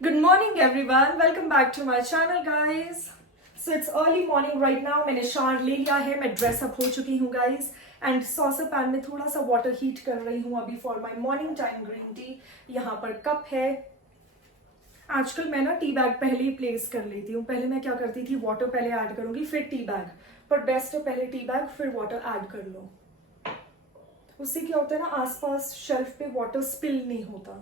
Good morning everyone, welcome back to my channel guys. So it's early morning right now. मैंने shower ले लिया है, मैं dress up हो चुकी हूँ guys. एंड सॉसर पैन में थोड़ा सा वाटर हीट कर रही हूँ अभी for my morning time green tea. यहाँ पर कप है. आजकल मैं ना टी बैग पहले ही प्लेस कर लेती हूँ. पहले मैं क्या करती थी, वाटर पहले ऐड करूंगी फिर टी बैग. पर बेस्ट है पहले टी बैग फिर वाटर ऐड कर लो. उससे क्या होता है ना, आसपास शेल्फ पे वाटर स्पिल नहीं होता.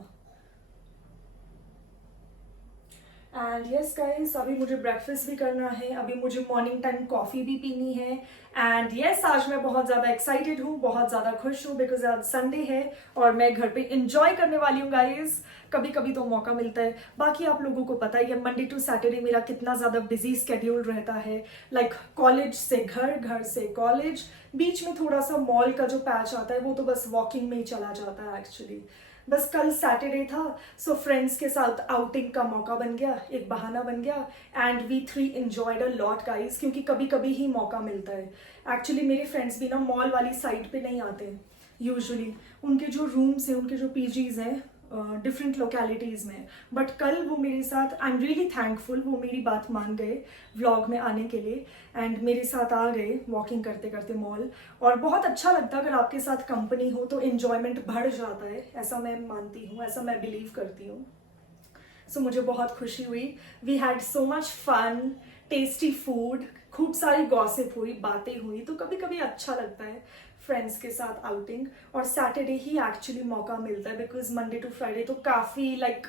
एंड यस गाइस, अभी मुझे ब्रेकफास्ट भी करना है, अभी मुझे मॉर्निंग टाइम कॉफ़ी भी पीनी है. एंड यस, आज मैं बहुत ज़्यादा एक्साइटेड हूँ, बहुत ज़्यादा खुश हूँ बिकॉज आज संडे है और मैं घर पे इंजॉय करने वाली हूँ गाइस. कभी कभी तो मौका मिलता है. बाकी आप लोगों को पता ही है मंडे टू सैटरडे मेरा कितना ज़्यादा बिजी स्केड्यूल रहता है. लाइक कॉलेज से घर, घर से कॉलेज, बीच में थोड़ा सा मॉल का जो पैच आता है वो तो बस वॉकिंग में ही चला जाता है एक्चुअली. बस कल सैटरडे था, सो फ्रेंड्स के साथ आउटिंग का मौका बन गया, एक बहाना बन गया. And we three enjoyed a lot guys, क्योंकि कभी कभी ही मौका मिलता है. एक्चुअली मेरे फ्रेंड्स भी ना मॉल वाली साइड पे नहीं आते यूजुअली. उनके जो रूम्स हैं, उनके जो पीजीज हैं डिफरेंट लोकेलिटीज़ में. बट कल वो मेरे साथ, आई एम रियली थैंकफुल, वो मेरी बात मान गए व्लॉग में आने के लिए. एंड मेरे साथ आ गए वॉकिंग करते करते मॉल. और बहुत अच्छा लगता है अगर आपके साथ कंपनी हो तो इन्जॉयमेंट बढ़ जाता है, ऐसा मैं मानती हूँ, ऐसा मैं बिलीव करती हूँ. सो मुझे बहुत खुशी हुई. We had so much fun, tasty food, खूब सारी गॉसिप हुई, बातें हुई. तो कभी कभी अच्छा लगता है फ्रेंड्स के साथ आउटिंग. और सैटरडे ही एक्चुअली मौका मिलता है बिकॉज मंडे टू फ्राइडे तो काफ़ी लाइक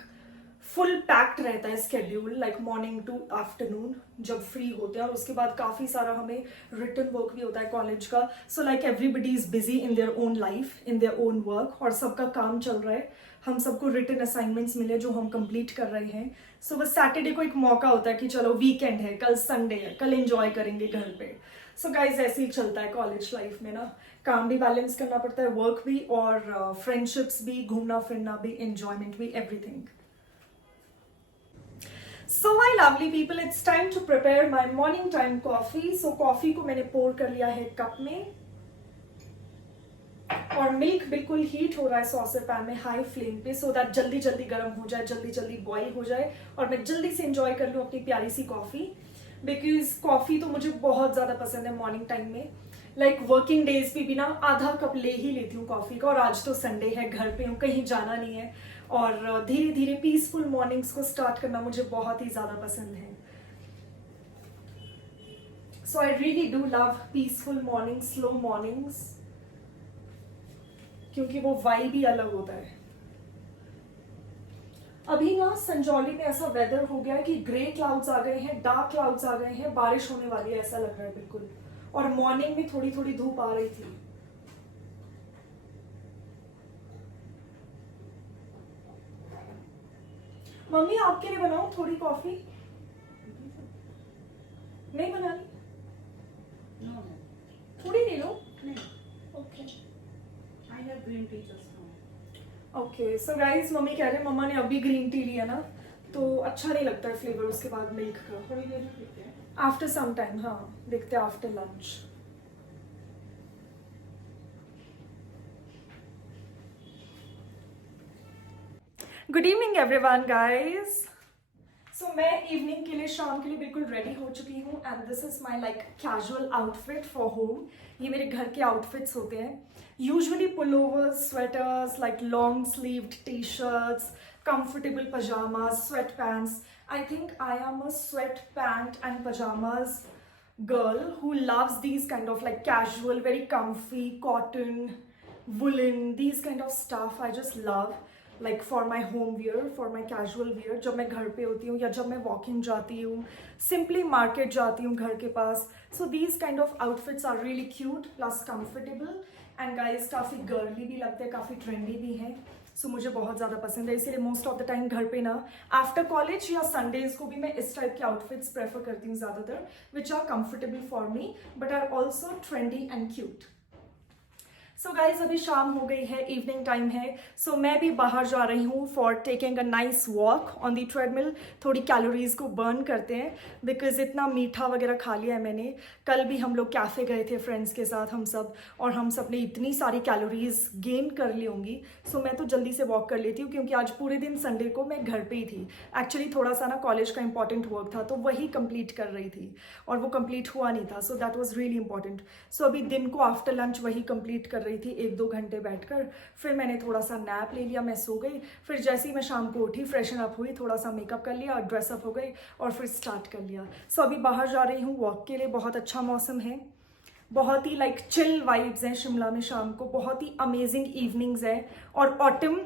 फुल पैक्ड रहता है schedule, like morning to afternoon जब फ्री होते हैं. और उसके बाद काफ़ी सारा हमें रिटर्न वर्क भी होता है कॉलेज का. So like everybody is busy in their own life, in their own work, और सबका काम चल रहा है. हम सबको रिटर्न असाइनमेंट्स मिले जो हम कंप्लीट कर रहे हैं. सो बस सैटरडे को एक मौका होता है कि चलो वीकेंड है, कल संडे है, कल एंजॉय करेंगे घर पे. सो गाइज ऐसे ही चलता है कॉलेज लाइफ में ना. काम भी बैलेंस करना पड़ता है, वर्क भी और फ्रेंडशिप्स भी, घूमना फिरना भी, एंजॉयमेंट भी, everything. So my lovely people, it's time to prepare my morning time coffee. So coffee को मैंने पोर कर लिया है कप में. और मिल्क बिल्कुल हीट हो रहा है सॉसर पैन में हाई फ्लेम पे, सो दैट जल्दी जल्दी गर्म हो जाए, जल्दी जल्दी बॉईल हो जाए और मैं जल्दी से एंजॉय कर लूँ अपनी प्यारी सी कॉफी. बिकॉज कॉफी तो मुझे बहुत ज्यादा पसंद है मॉर्निंग टाइम में. लाइक वर्किंग डेज पे भी ना आधा कप ले ही लेती हूँ कॉफी का. और आज तो संडे है, घर पे हूँ, कहीं जाना नहीं है. और धीरे धीरे पीसफुल मॉर्निंग्स को स्टार्ट करना मुझे बहुत ही ज्यादा पसंद है. So I really do love peaceful mornings, slow mornings, क्योंकि वो वाइब ही अलग होता है. अभी ना संजौली में ऐसा वेदर हो गया है कि ग्रे क्लाउड्स आ गए हैं, डार्क क्लाउड्स आ गए हैं, बारिश होने वाली है ऐसा लग रहा है बिल्कुल. और मॉर्निंग में थोड़ी थोड़ी धूप आ रही थी. मम्मी आपके लिए बनाऊं थोड़ी कॉफी? नहीं बनानी? No, थोड़ी ले लो. no. Okay I have green tea just now. Okay. So guys, mummy कह रहे हैं मम्मा ने अभी ग्रीन टी लिया ना तो अच्छा नहीं लगता है फ्लेवर उसके बाद मिल्क का. थोड़ी देर में पीते हैं. आफ्टर सम टाइम, हाँ देखते हैं after lunch. Good evening everyone guys. So मैं इवनिंग के लिए, शाम के लिए बिल्कुल रेडी हो चुकी हूँ. And this is my like casual outfit for home. ये मेरे घर के आउटफिट्स होते हैं. Usually pullovers, sweaters, like long sleeved T shirts, comfortable pajamas, sweatpants. I think I am a sweatpant and pajamas girl who loves these kind of like casual, very comfy, cotton, woolen, these kind of stuff. I just love like for my home wear, for my casual wear. जब मैं घर पे होती हूँ या जब मैं walking जाती हूँ, simply market जाती हूँ घर के पास. So these kind of outfits are really cute plus comfortable. And guys काफ़ी girly भी लगते हैं, काफ़ी trendy भी हैं. सो मुझे बहुत ज़्यादा पसंद है, इसीलिए मोस्ट ऑफ द टाइम घर पे ना आफ्टर कॉलेज या संडेज को भी मैं इस टाइप के आउटफिट्स प्रेफर करती हूँ ज़्यादातर, which are comfortable for me but are also trendy and cute. So guys अभी शाम हो गई है, इवनिंग टाइम है. सो मैं भी बाहर जा रही हूँ for taking a nice walk on the treadmill. थोड़ी कैलोरीज को बर्न करते हैं बिकॉज इतना मीठा वगैरह खा लिया है मैंने. कल भी हम लोग कैफ़े गए थे फ्रेंड्स के साथ हम सब, और हम सब ने इतनी सारी कैलोरीज गेन कर ली होंगी. सो मैं तो जल्दी से वॉक कर लेती हूँ क्योंकि आज पूरे दिन संडे को मैं घर पे ही थी. एक्चुअली थोड़ा सा ना कॉलेज का इंपॉर्टेंट वर्क था तो वही कंप्लीट कर रही थी और वो कंप्लीट हुआ नहीं था. So that was really important. So अभी दिन को आफ्टर लंच वही कंप्लीट कर रही थी 1-2 घंटे बैठकर. फिर मैंने थोड़ा सा नैप ले लिया, मैं सो गई. फिर जैसे ही मैं शाम को उठी, फ्रेशन अप हुई, थोड़ा सा मेकअप कर लिया, ड्रेसअप हो गई और फिर स्टार्ट कर लिया. सो अभी बाहर जा रही हूँ वॉक के लिए. बहुत अच्छा मौसम है, बहुत ही लाइक चिल वाइब्स हैं शिमला में शाम को. बहुत ही अमेजिंग इवनिंग्स है और ऑटम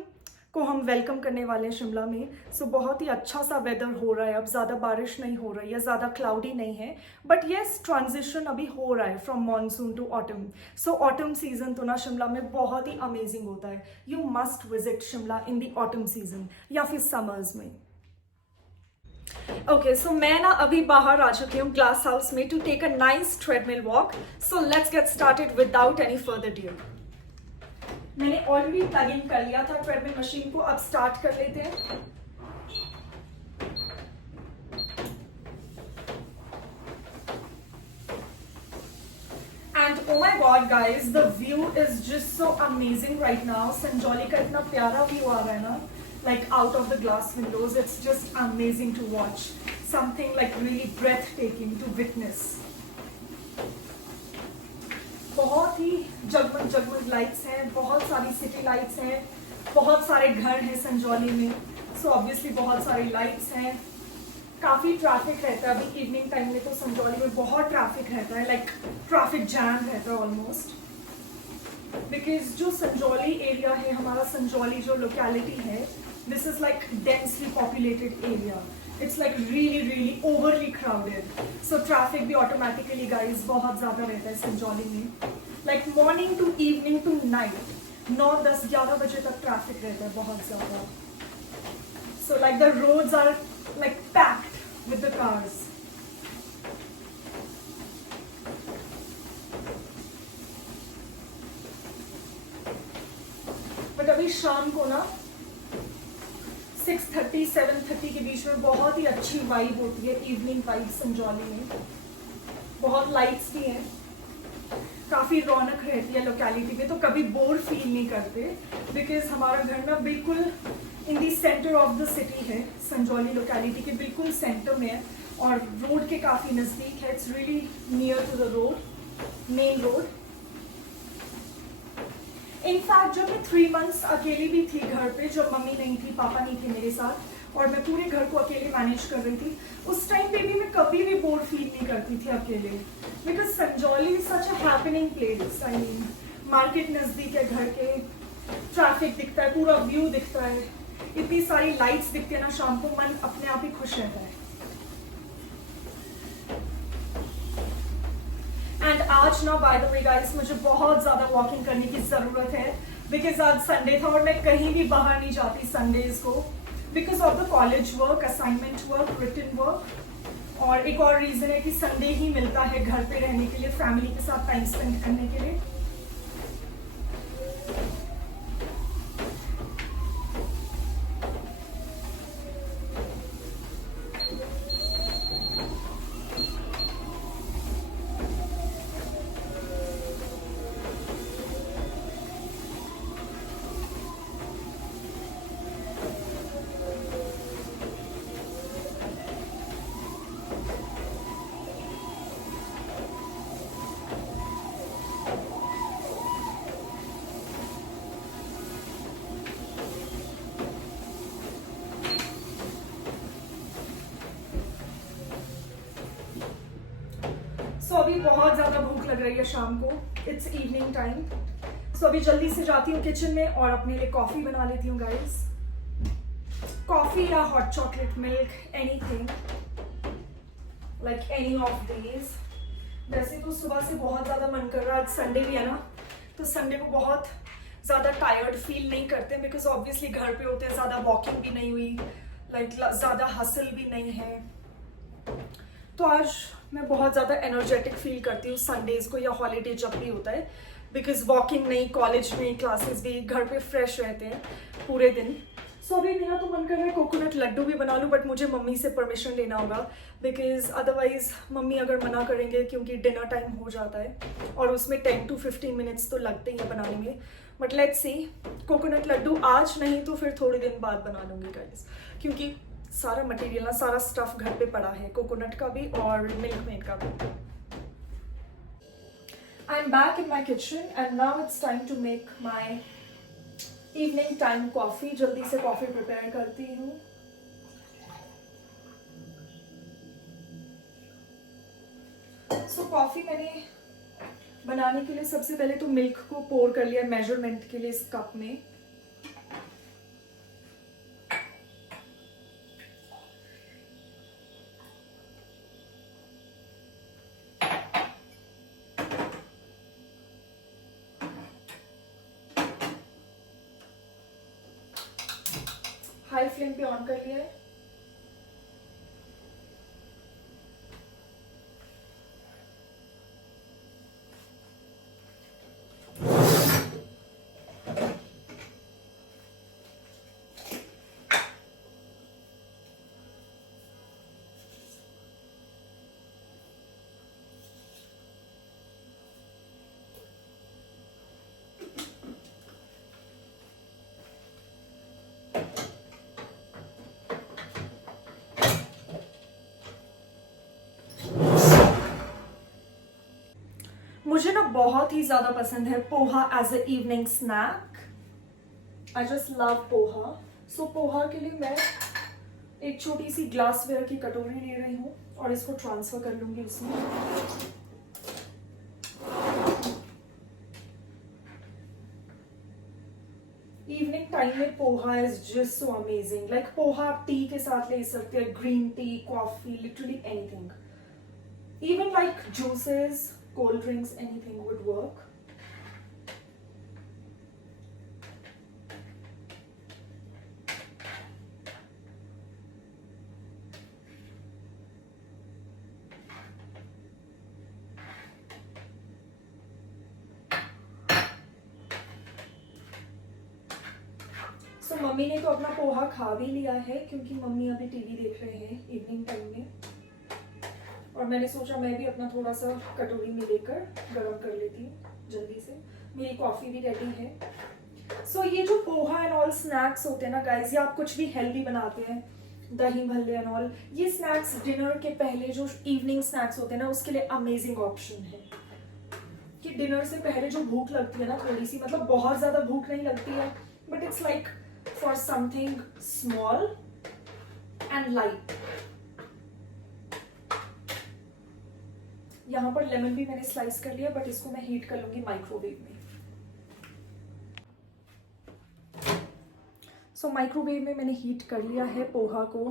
को हम वेलकम करने वाले हैं शिमला में. सो बहुत ही अच्छा सा वेदर हो रहा है. अब ज़्यादा बारिश नहीं हो रही है, ज़्यादा क्लाउडी नहीं है, बट येस ट्रांजिशन अभी हो रहा है from monsoon to autumn. So autumn season तो ना शिमला में बहुत ही अमेजिंग होता है. You must visit Shimla in the autumn season या फिर समर्स में. ओके सो मैं ना अभी बाहर आ चुकी हूँ ग्लास हाउस में to take a nice treadmill walk. So let's get started without any further ado. मैंने ऑलरेडी प्लग इन कर लिया था ट्रेडमिल मशीन को. अब स्टार्ट कर लेते हैं. And oh my god guys, the view is just so amazing right now. Sanjauli का इतना प्यारा व्यू आ रहा है ना, like out of the glass windows. It's just amazing to watch, something like really breathtaking to witness. बहुत ही जगमग जगमग lights हैं, बहुत सारी सिटी लाइट्स हैं, बहुत सारे घर हैं संजौली में. सो ऑब्वियसली बहुत सारी लाइट्स हैं. काफ़ी ट्रैफिक रहता है अभी इवनिंग टाइम में, तो संजौली में बहुत ट्रैफिक रहता है, लाइक ट्रैफिक जैम रहता है ऑलमोस्ट. बिकॉज जो संजौली एरिया है, हमारा संजौली जो लोकेलिटी है, this is like densely populated area. It's like really overly crowded. So traffic भी automatically guys बहुत ज़्यादा रहता है संजौली में. Like morning to evening to night, 9, 10, 11 बजे तक ट्रैफिक रहता है बहुत ज़्यादा. So like the roads are like packed with the cars. But अभी शाम को ना 6:30, 7:30 के बीच में बहुत ही अच्छी वाइब होती है, इवनिंग वाइब संजौली में. बहुत लाइट्स भी हैं, काफ़ी रौनक रहती है लोकेलिटी में, तो कभी बोर फील नहीं करते बिकॉज हमारा घर ना बिल्कुल in the centre of the city है. संजौली लोकेलिटी के बिल्कुल सेंटर में है और रोड के काफ़ी नज़दीक है. It's really near to the road, main road. In fact जब मैं 3 months अकेली भी थी घर पे, जब मम्मी नहीं थी, पापा नहीं थे मेरे साथ और मैं पूरे घर को अकेले मैनेज कर रही थी, उस टाइम पे भी मैं कभी भी बोर फील नहीं करती थी अकेले. Because Sanjauli is such a happening place. I mean market नज़दीक है घर के, ट्रैफिक दिखता है, पूरा व्यू दिखता है, इतनी सारी लाइट्स दिखती है ना शाम को, मन अपने आप ही खुश रहता है. एंड आज ना बाय द वे गाइस मुझे बहुत ज़्यादा वॉकिंग करने की ज़रूरत है बिकॉज आज संडे था और मैं कहीं भी बाहर नहीं जाती संडेज को because of the college work, assignment work, written work. और एक और रीज़न है कि संडे ही मिलता है घर पे रहने के लिए, फैमिली के साथ टाइम स्पेंड करने के लिए. सो अभी बहुत ज़्यादा भूख लग रही है शाम को. It's evening time. सो अभी जल्दी से जाती हूँ किचन में और अपने लिए कॉफ़ी बना लेती हूँ गाइस. कॉफ़ी या hot chocolate milk, anything like any of these. वैसे तो सुबह से बहुत ज़्यादा मन कर रहा है, आज संडे भी है ना, तो संडे को बहुत ज़्यादा टायर्ड फील नहीं करते बिकॉज ऑब्वियसली घर पे होते हैं, ज़्यादा वॉकिंग भी नहीं हुई, लाइक ज़्यादा हसल भी नहीं है. तो आज मैं बहुत ज़्यादा एनर्जेटिक फील करती हूँ संडेज़ को या हॉलीडे जब भी होता है बिकॉज वॉकिंग नहीं, कॉलेज में क्लासेस भी, घर पे फ्रेश रहते हैं पूरे दिन. सो अभी मेरा तो मन कर रहा है कोकोनट लड्डू भी बना लूँ, बट मुझे मम्मी से परमिशन लेना होगा बिकॉज अदरवाइज मम्मी अगर मना करेंगे, क्योंकि डिनर टाइम हो जाता है और उसमें 10 to 15 मिनट्स तो लगते ही हैं बनाने में. But let's see, coconut laddu आज नहीं तो फिर थोड़े दिन बाद बना लूँगी गाइस, क्योंकि सारा मटेरियल ना, सारा स्टफ घर पे पड़ा है, कोकोनट का भी और मिल्क मेड का भी. I'm back in my kitchen and now it's time to make my evening time coffee. जल्दी से कॉफ़ी प्रिपेयर करती हूँ. So कॉफ़ी मैंने बनाने के लिए सबसे पहले तो मिल्क को पोर कर लिया मेजरमेंट के लिए इस कप में. हाई फ्लेम पे ऑन कर लिया है. मुझे ना बहुत ही ज़्यादा पसंद है poha as a evening snack. I just love poha. So poha के लिए मैं एक छोटी सी ग्लासवेयर की कटोरी ले रही हूँ और इसको ट्रांसफर कर लूँगी इसमें. इवनिंग टाइम में poha is just so amazing. Like poha आप टी के साथ ले सकते हैं, green tea, coffee, literally anything. Even like juices, cold drinks, anything would work. So mummy ने तो अपना पोहा खा भी लिया है, क्योंकि मम्मी अभी टीवी देख रहे हैं इवनिंग टाइम में. और मैंने सोचा मैं भी अपना थोड़ा सा कटोरी में लेकर गरम कर लेती हूँ जल्दी से. मेरी कॉफ़ी भी रेडी है. सो ये जो पोहा एंड ऑल स्नैक्स होते हैं ना गाइस, ये आप कुछ भी हेल्दी बनाते हैं, दही भल्ले एंड ऑल, ये स्नैक्स डिनर के पहले जो इवनिंग स्नैक्स होते हैं ना, उसके लिए अमेजिंग ऑप्शन है. कि डिनर से पहले जो भूख लगती है ना थोड़ी सी, मतलब बहुत ज़्यादा भूख नहीं लगती है, but it's like for something small and light. यहाँ पर लेमन भी मैंने स्लाइस कर लिया, बट इसको मैं हीट कर लूंगी माइक्रोवेव में. सो माइक्रोवेव में मैंने हीट कर लिया है पोहा को.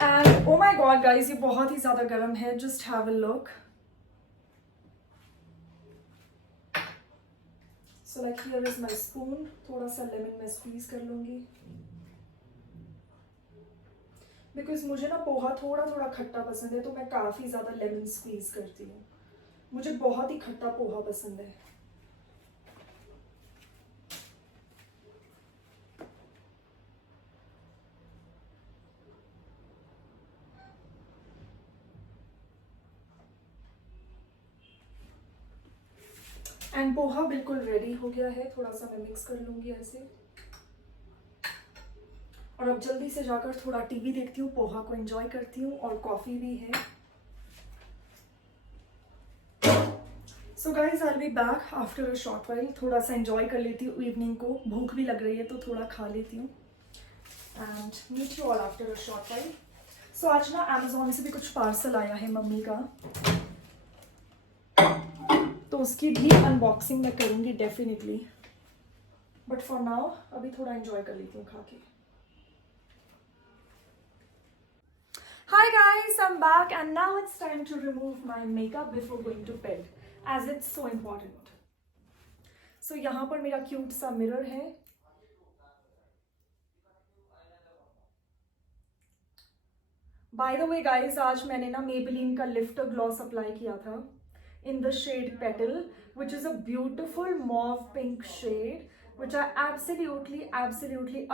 And oh my God guys, ये बहुत ही ज्यादा गर्म है. Just have a look. So like here is my spoon. थोड़ा सा लेमन मैं स्क्वीज कर लूंगी, बिकॉज मुझे ना पोहा थोड़ा थोड़ा खट्टा पसंद है, तो मैं काफ़ी ज़्यादा लेमन स्क्वीज करती हूँ. मुझे बहुत ही खट्टा पोहा पसंद है. एंड पोहा बिल्कुल रेडी हो गया है. थोड़ा सा मैं मिक्स कर लूँगी ऐसे. और अब जल्दी से जाकर थोड़ा टीवी देखती हूँ, पोहा को एंजॉय करती हूँ, और कॉफ़ी भी है. So guys I will be back after a short while. थोड़ा सा एंजॉय कर लेती हूँ इवनिंग को. भूख भी लग रही है तो थोड़ा खा लेती हूँ. And meet you all after a short while. So आज ना अमेजोन से भी कुछ पार्सल आया है मम्मी का, तो उसकी भी अनबॉक्सिंग मैं करूँगी डेफिनेटली. बट फॉर नाउ अभी थोड़ा एंजॉय कर लेती हूँ खा के. Hi guys, I'm back and now it's time to remove my makeup before going to bed, as it's so important. So यहाँ पर मेरा क्यूट सा मिरर है. By the way guys, आज मैंने ना Maybelline का लिफ्टर ग्लॉस अप्लाई किया था. in the shade Petal, which is a beautiful mauve pink shade, which I absolutely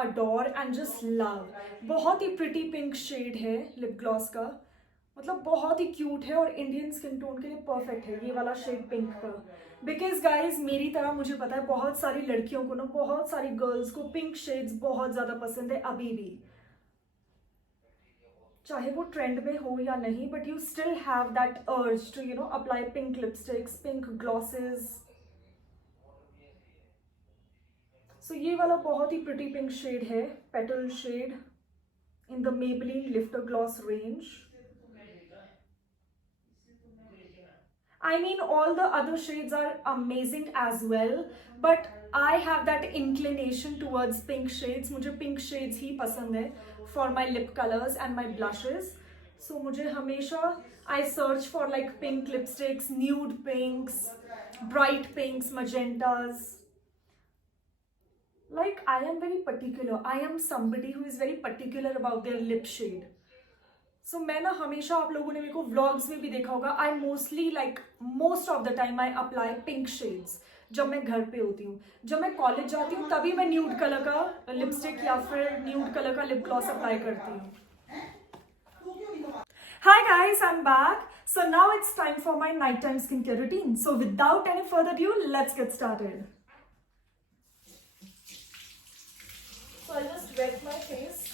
adore and just love. बहुत ही pretty pink shade है lip gloss का, मतलब बहुत ही क्यूट है और इंडियन स्किन टोन के लिए परफेक्ट है ये वाला शेड पिंक का। बिकॉज गाइज मेरी तरह मुझे पता है बहुत सारी लड़कियों को ना, बहुत सारी गर्ल्स को पिंक शेड्स बहुत ज्यादा पसंद है अभी भी, चाहे वो ट्रेंड में हो या नहीं, but you still have that urge to apply pink lipsticks, pink glosses. So ये वाला बहुत ही प्रिटी पिंक शेड है, petal shade in the Maybelline lifter gloss range. I mean, all the other shades are amazing as well, but I have that inclination towards pink shades. मुझे pink shades ही पसंद है for my lip colors and my blushes. So मुझे हमेशा I search for like pink lipsticks, nude pinks, bright pinks, magentas. Like I am very particular. I am somebody who is very particular about their lip shade. सो मैं ना हमेशा, आप लोगों ने मेरे को व्लॉग्स में भी देखा होगा, I mostly like most of the time I apply pink shades जब मैं घर पे होती हूँ। जब मैं कॉलेज जाती हूँ तभी मैं न्यूड कलर का लिपस्टिक या फिर न्यूड कलर का लिप ग्लॉस अप्लाई करती हूँ। Hi guys, I'm back. So now it's time for my nighttime skincare routine. So without any further ado, let's get started. So I'll just wet my face.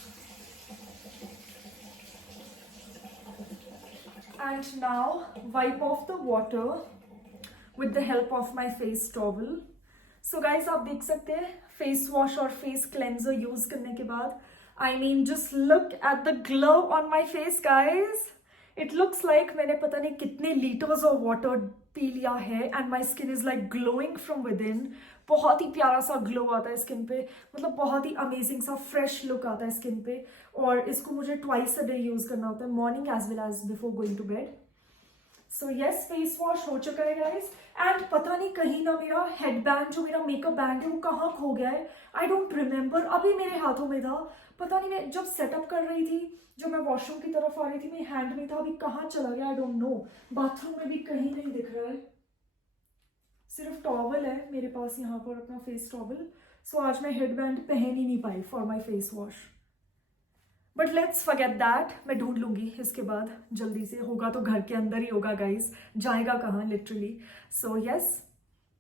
And now wipe off the water with the help of my face towel. So guys, आप देख सकते हैं face wash और face cleanser use करने के बाद, I mean just look at the glow on my face guys. It looks like मैंने पता नहीं कितने लीटर्स ऑफ वाटर पी लिया है and my skin is like glowing from within. बहुत ही प्यारा सा ग्लो आता है स्किन पे, मतलब बहुत ही अमेजिंग सा फ्रेश लुक आता है स्किन पे। और इसको मुझे ट्वाइस अ डे यूज करना होता है, morning as well as before going to bed. So yes, face wash हो चुका है गाइस। एंड पता नहीं कहीं ना मेरा हेड बैंड, जो मेरा मेकअप बैंड है, वो कहाँ खो गया है। आई डोंट रिमेम्बर, अभी मेरे हाथों में था, पता नहीं मैं जब सेटअप कर रही थी, जब मैं वॉशरूम की तरफ आ रही थी, मेरे हैंड में था, अभी कहाँ चला गया आई डोंट नो। बाथरूम में भी कहीं नहीं दिख रहा है, सिर्फ टॉवल है मेरे पास यहाँ पर, अपना फेस टॉवल। सो आज मैं हेड बैंड पहन ही नहीं पाई for my face wash, but let's forget that, मैं ढूंढ लूंगी इसके बाद जल्दी से। होगा तो घर के अंदर ही होगा गाइस, जाएगा कहाँ लिटरली। सो यस,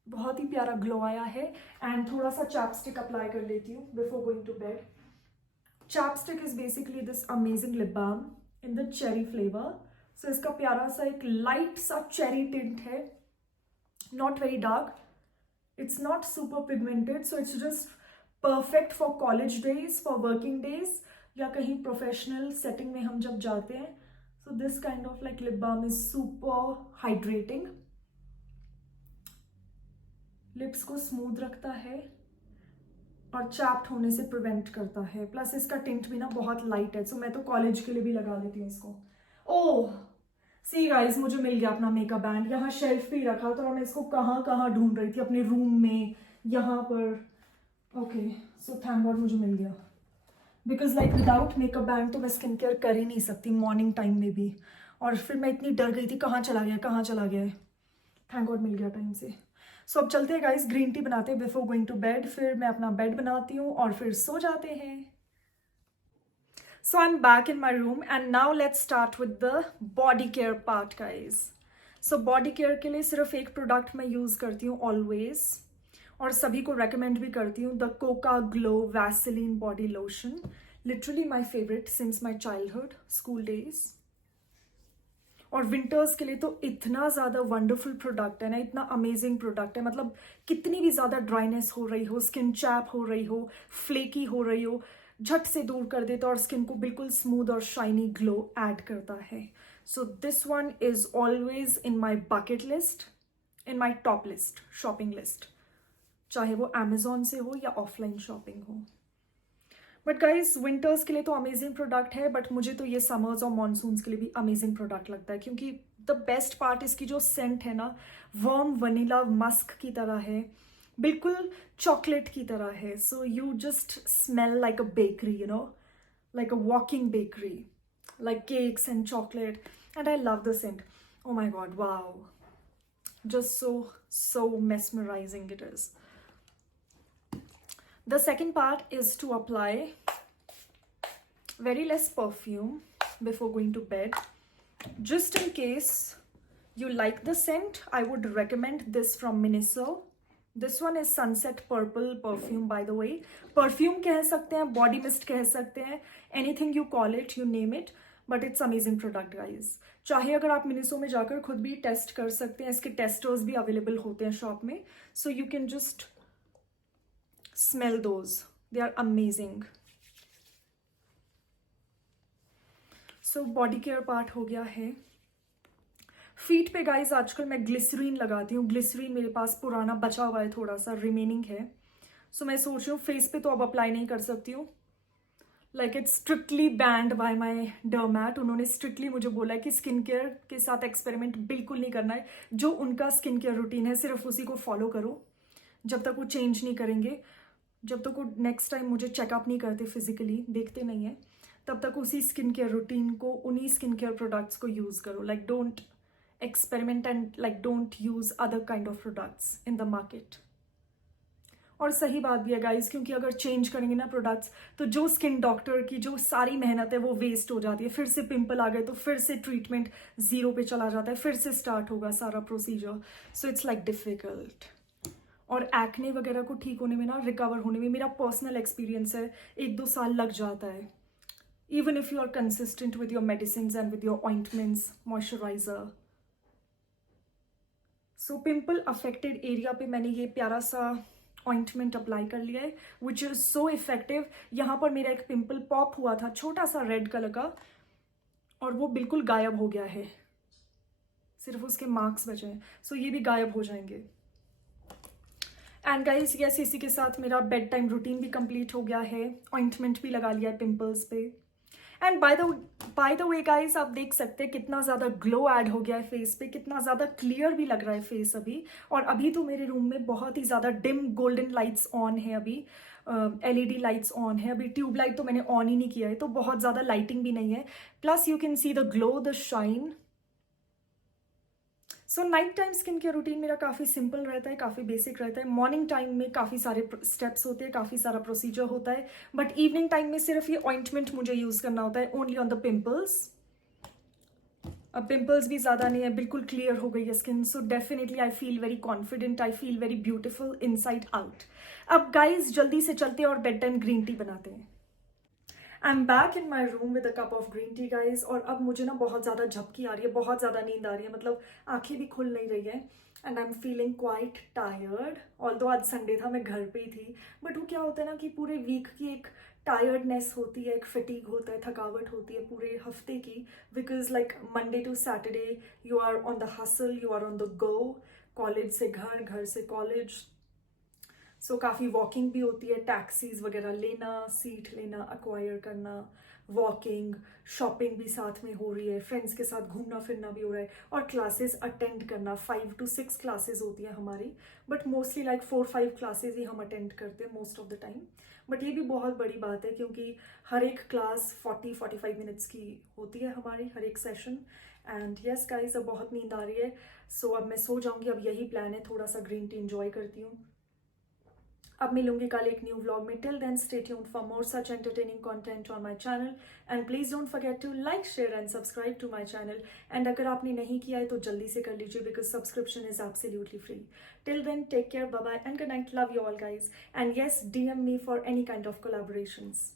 बहुत ही प्यारा ग्लो आया है। एंड थोड़ा सा चैपस्टिक अप्लाई कर लेती हूँ before going to bed. Chapstick is basically this amazing lip balm in the cherry flavour. So इसका प्यारा सा एक लाइट सा चेरी टिंट है, not very dark, it's not super pigmented, so it's just perfect for college days, for working days, या कहीं professional setting में हम जब जाते हैं। so this kind of like lip balm is super hydrating, lips को smooth रखता है और चैप्ड होने से प्रिवेंट करता है। प्लस इसका टिंट भी ना बहुत लाइट है, सो मैं तो कॉलेज के लिए भी लगा लेती हूँ इसको। ओह सी गाइस, मुझे मिल गया अपना मेकअप बैंड, यहाँ शेल्फ पे ही रखा था और मैं इसको कहाँ कहाँ ढूंढ रही थी, अपने रूम में, यहाँ पर। ओके, सो थैंक गॉड मुझे मिल गया, because like without makeup band तो मैं स्किन केयर कर ही नहीं सकती मॉर्निंग टाइम में भी। और फिर मैं इतनी डर गई थी, कहाँ चला गया कहाँ चला गया है। थैंक गॉड मिल गया टाइम से। सो अब चलते हैं गाइस, ग्रीन टी बनाते हैं बिफोर गोइंग टू बेड। फिर मैं अपना बेड बनाती हूँ और फिर सो जाते हैं। So I'm back in my room and now let's start with the body care part guys. So body care के लिए सिर्फ एक प्रोडक्ट मैं यूज करती हूँ ऑलवेज, और सभी को रेकमेंड भी करती हूँ, the Coca glow Vaseline body lotion. Literally my favourite since my childhood school days. और विंटर्स के लिए तो इतना ज़्यादा वंडरफुल प्रोडक्ट है ना, इतना अमेजिंग प्रोडक्ट है, मतलब कितनी भी ज़्यादा ड्राइनेस हो रही हो, स्किन चैप हो रही हो, फ्लेकी हो रही हो, झट से दूर कर देता और स्किन को बिल्कुल स्मूथ और शाइनी ग्लो ऐड करता है। So this one is always in my bucket list, in my top list, shopping list, चाहे वो अमेजोन से हो या ऑफलाइन शॉपिंग हो। बट गाइज विंटर्स के लिए तो अमेजिंग प्रोडक्ट है, बट मुझे तो ये समर्स और मॉनसून्स के लिए भी अमेजिंग प्रोडक्ट लगता है, क्योंकि द बेस्ट पार्ट इसकी जो सेंट है ना, वार्म वनीला मस्क की तरह है, बिल्कुल चॉकलेट की तरह है। So you just smell like a bakery, you know, like a walking bakery, like cakes and chocolate, and I love the scent. Oh my god, wow, just so mesmerizing it is. The second part is to apply very less perfume before going to bed. Just in case you like the scent, I would recommend this from Miniso. This one is Sunset Purple perfume, by the way. Perfume कह सकते हैं, body mist कह सकते हैं, anything you call it, you name it, but it's amazing product guys. चाहे अगर आप Miniso में जाकर खुद भी टेस्ट कर सकते हैं, इसके टेस्टर्स भी अवेलेबल होते हैं शॉप में, so you can just smell those. They are amazing. So body care part हो गया है. फीट पे गाइज आजकल मैं ग्लिसरीन लगाती हूँ. ग्लिसरीन मेरे पास पुराना बचा हुआ है, थोड़ा सा रिमेनिंग है. सो मैं सोच रही हूँ फेस पे तो अब अप्लाई नहीं कर सकती हूँ. Like it's strictly band bye माई डर्मैट. उन्होंने स्ट्रिक्टली मुझे बोला है कि स्किन केयर के साथ एक्सपेरिमेंट बिल्कुल नहीं करना है. जो उनका स्किन केयर रूटीन है सिर्फ उसी को फॉलो करो. जब तक वो चेंज नहीं करेंगे, जब तक वो नेक्स्ट टाइम मुझे चेकअप नहीं करते, फिजिकली देखते नहीं है, तब तक उसी स्किन केयर रूटीन को, उन्हीं स्किन केयर प्रोडक्ट्स को यूज़ करो. Like don't experiment and like don't use other kind of products in the market. और सही बात भी है गाइज, क्योंकि अगर चेंज करेंगे ना प्रोडक्ट्स तो जो स्किन डॉक्टर की जो सारी मेहनत है वो वेस्ट हो जाती है. फिर से पिंपल आ गए तो फिर से ट्रीटमेंट जीरो पे चला जाता है, फिर से स्टार्ट होगा सारा procedure. So it's like difficult. और एक्ने वगैरह को ठीक होने में ना, रिकवर होने में, मेरा पर्सनल एक्सपीरियंस है 1-2 साल लग जाता है. Even if you are consistent with your medicine and with your ointments, moisturizer. So pimple affected area पे मैंने ये प्यारा सा ऑइंटमेंट अप्लाई कर लिया है, विच इज़ सो इफेक्टिव. यहाँ पर मेरा एक पिम्पल पॉप हुआ था, छोटा सा रेड कलर का, और वो बिल्कुल गायब हो गया है. सिर्फ उसके मार्क्स बचे हैं. सो ये भी गायब हो जाएंगे. एंड गाइस यस, इसी के साथ मेरा बेड टाइम रूटीन भी कंप्लीट हो गया है. ऑइंटमेंट भी लगा लिया है पिम्पल्स पे. And by the way guys, आप देख सकते हैं कितना ज़्यादा ग्लो ऐड हो गया है फेस पे, कितना ज़्यादा क्लियर भी लग रहा है फेस अभी. और अभी तो मेरे रूम में बहुत ही ज़्यादा डिम गोल्डन लाइट्स ऑन है. अभी LED लाइट्स ऑन है. अभी ट्यूब लाइट तो मैंने ऑन ही नहीं किया है, तो बहुत ज़्यादा लाइटिंग भी नहीं है. Plus you can see the glow, the shine. So night time skin care routine मेरा काफ़ी सिंपल रहता है, काफ़ी बेसिक रहता है. मॉर्निंग टाइम में काफ़ी सारे स्टेप्स होते हैं, काफ़ी सारा प्रोसीजर होता है. बट इवनिंग टाइम में सिर्फ ये ऑइंटमेंट मुझे यूज़ करना होता है, ओनली ऑन द पिम्पल्स. अब पिम्पल्स भी ज़्यादा नहीं है, बिल्कुल क्लियर हो गई है skin. So definitely I feel very confident, I feel very beautiful inside out. अब गाइज जल्दी से चलते हैं और बेड टाइम ग्रीन टी बनाते हैं. I am back in my room with a cup of green tea guys. और अब मुझे ना बहुत ज़्यादा झपकी आ रही है, बहुत ज़्यादा नींद आ रही है, मतलब आंखें भी खुल नहीं रही है. And I am feeling quite tired. Although आज संडे था, मैं घर पे ही थी. बट वो क्या होता है ना कि पूरे वीक की एक टायर्डनेस होती है, एक फटीग होता है, थकावट होती है पूरे हफ्ते की. Because like Monday to Saturday you are on the hustle, you are on the go. College से घर, घर से कॉलेज. सो काफ़ी वॉकिंग भी होती है, टैक्सीज वगैरह लेना, सीट लेना, अक्वायर करना, वॉकिंग, शॉपिंग भी साथ में हो रही है, फ्रेंड्स के साथ घूमना फिरना भी हो रहा है, और क्लासेस अटेंड करना. 5 to 6 क्लासेस होती है हमारी, बट मोस्टली लाइक 4-5 क्लासेस ही हम अटेंड करते हैं most of the time. But ये भी बहुत बड़ी बात है क्योंकि हर एक क्लास 40-45 मिनट्स की होती है हमारी, हर एक सेशन. एंड यस गाइस, अब बहुत नींद आ रही है. सो अब मैं सो जाऊँगी. अब यही प्लान है, थोड़ा सा ग्रीन टी एंजॉय करती हूँ. अब मिलूंगी कल एक न्यू व्लॉग में. Till then stay tuned for more such entertaining content on my channel. And please don't forget to like, share and subscribe to my channel. And अगर आपने नहीं किया है तो जल्दी से कर लीजिए, because subscription is absolutely free. Till then take care, bye bye and good night. Love you all guys. And yes, DM me for any kind of collaborations.